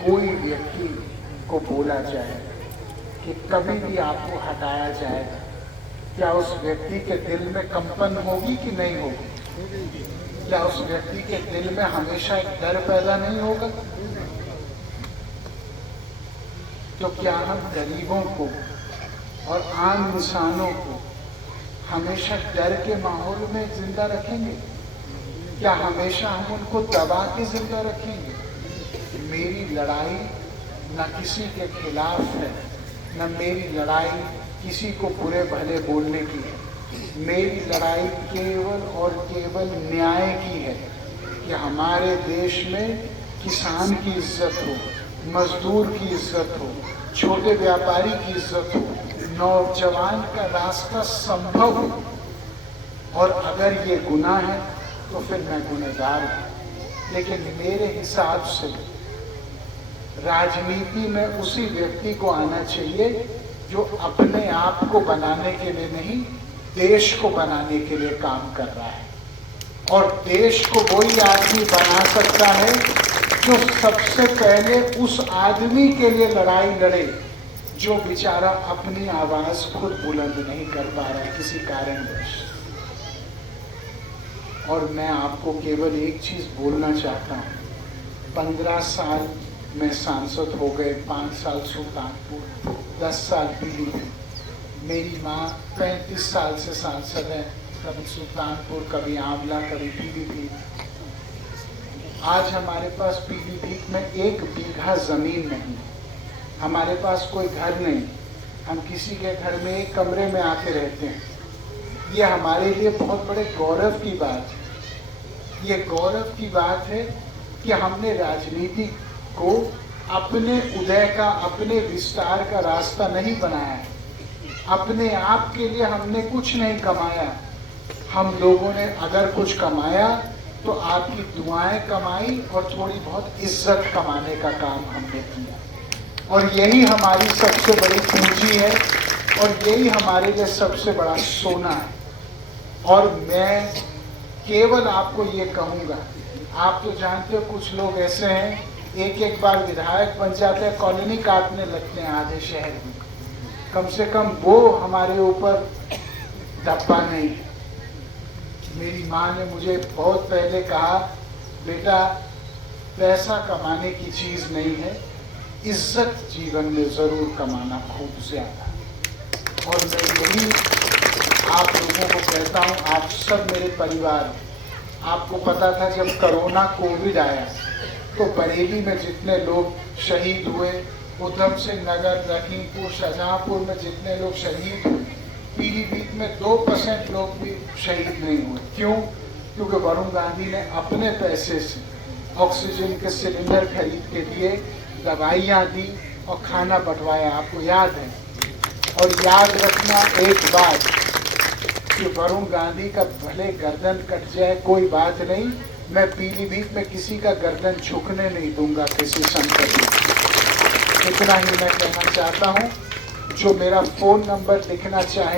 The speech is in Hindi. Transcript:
कोई व्यक्ति को बोला जाए कि कभी भी आपको हटाया जाएगा, क्या उस व्यक्ति के दिल में कंपन होगी कि नहीं होगी? क्या उस व्यक्ति के दिल में हमेशा एक डर पैदा नहीं होगा? तो क्या हम गरीबों को और आम इंसानों को हमेशा डर के माहौल में जिंदा रखेंगे? क्या हमेशा हम उनको दबा के जिंदा रखेंगे? मेरी लड़ाई न किसी के खिलाफ है, न मेरी लड़ाई किसी को बुरे भले बोलने की है। मेरी लड़ाई केवल और केवल न्याय की है कि हमारे देश में किसान की इज्जत हो, मजदूर की इज्जत हो, छोटे व्यापारी की इज्जत हो, नौजवान का रास्ता संभव हो। और अगर ये गुनाह है तो फिर मैं गुनहगार हूँ। लेकिन मेरे हिसाब से राजनीति में उसी व्यक्ति को आना चाहिए जो अपने आप को बनाने के लिए नहीं, देश को बनाने के लिए काम कर रहा है। और देश को वही आदमी बना सकता है जो सबसे पहले उस आदमी के लिए लड़ाई लड़े जो बेचारा अपनी आवाज खुद बुलंद नहीं कर पा रहा है किसी कारणवश। और मैं आपको केवल एक चीज बोलना चाहता हूँ, 15 साल में सांसद हो गए, 5 साल सुल्तानपुर, 10 साल पीलीभीत। मेरी माँ 35 साल से सांसद है, कभी सुल्तानपुर, कभी आंवला, कभी पीलीभीत। आज हमारे पास पीलीभीत में 1 बीघा जमीन नहीं, हमारे पास कोई घर नहीं, हम किसी के घर में एक कमरे में आके रहते हैं। ये हमारे लिए बहुत बड़े गौरव की बात है। ये गौरव की बात है कि हमने राजनीति को अपने उदय का, अपने विस्तार का रास्ता नहीं बनाया है। अपने आप के लिए हमने कुछ नहीं कमाया। हम लोगों ने अगर कुछ कमाया तो आपकी दुआएं कमाई और थोड़ी बहुत इज्जत कमाने का काम हमने किया। और यही हमारी सबसे बड़ी पूंजी है और यही हमारे लिए सबसे बड़ा सोना है। और मैं केवल आपको ये कहूँगा, आप तो जानते हो कुछ लोग ऐसे हैं, एक बार विधायक बन जाते हैं, कॉलोनी काटने लगते हैं आधे शहर में। कम से कम वो हमारे ऊपर दबा नहीं है। मेरी माँ ने मुझे बहुत पहले कहा, बेटा पैसा कमाने की चीज़ नहीं है, इज्जत जीवन में ज़रूर कमाना खूब ज़्यादा। और मैं यही आप लोगों को कहता हूँ, आप सब मेरे परिवार हैं। आपको पता था जब कोरोना कोविड आया तो बरेली में जितने लोग शहीद हुए, उधम सिंह नगर, लखीमपुर, शाहजहांपुर में जितने लोग शहीद हुए, पीलीभीत में 2% लोग भी शहीद नहीं हुए। क्यों? क्योंकि वरुण गांधी ने अपने पैसे से ऑक्सीजन के सिलेंडर खरीद के दिए, दवाइयाँ दी और खाना बंटवाया। आपको याद है? और याद रखना एक बात कि वरुण गांधी का भले गर्दन कट जाए कोई बात नहीं, मैं पीलीभीत में किसी का गर्दन झुकने नहीं दूंगा किसी संकट में। इतना ही मैं कहना चाहता हूँ। जो मेरा फ़ोन नंबर लिखना चाहे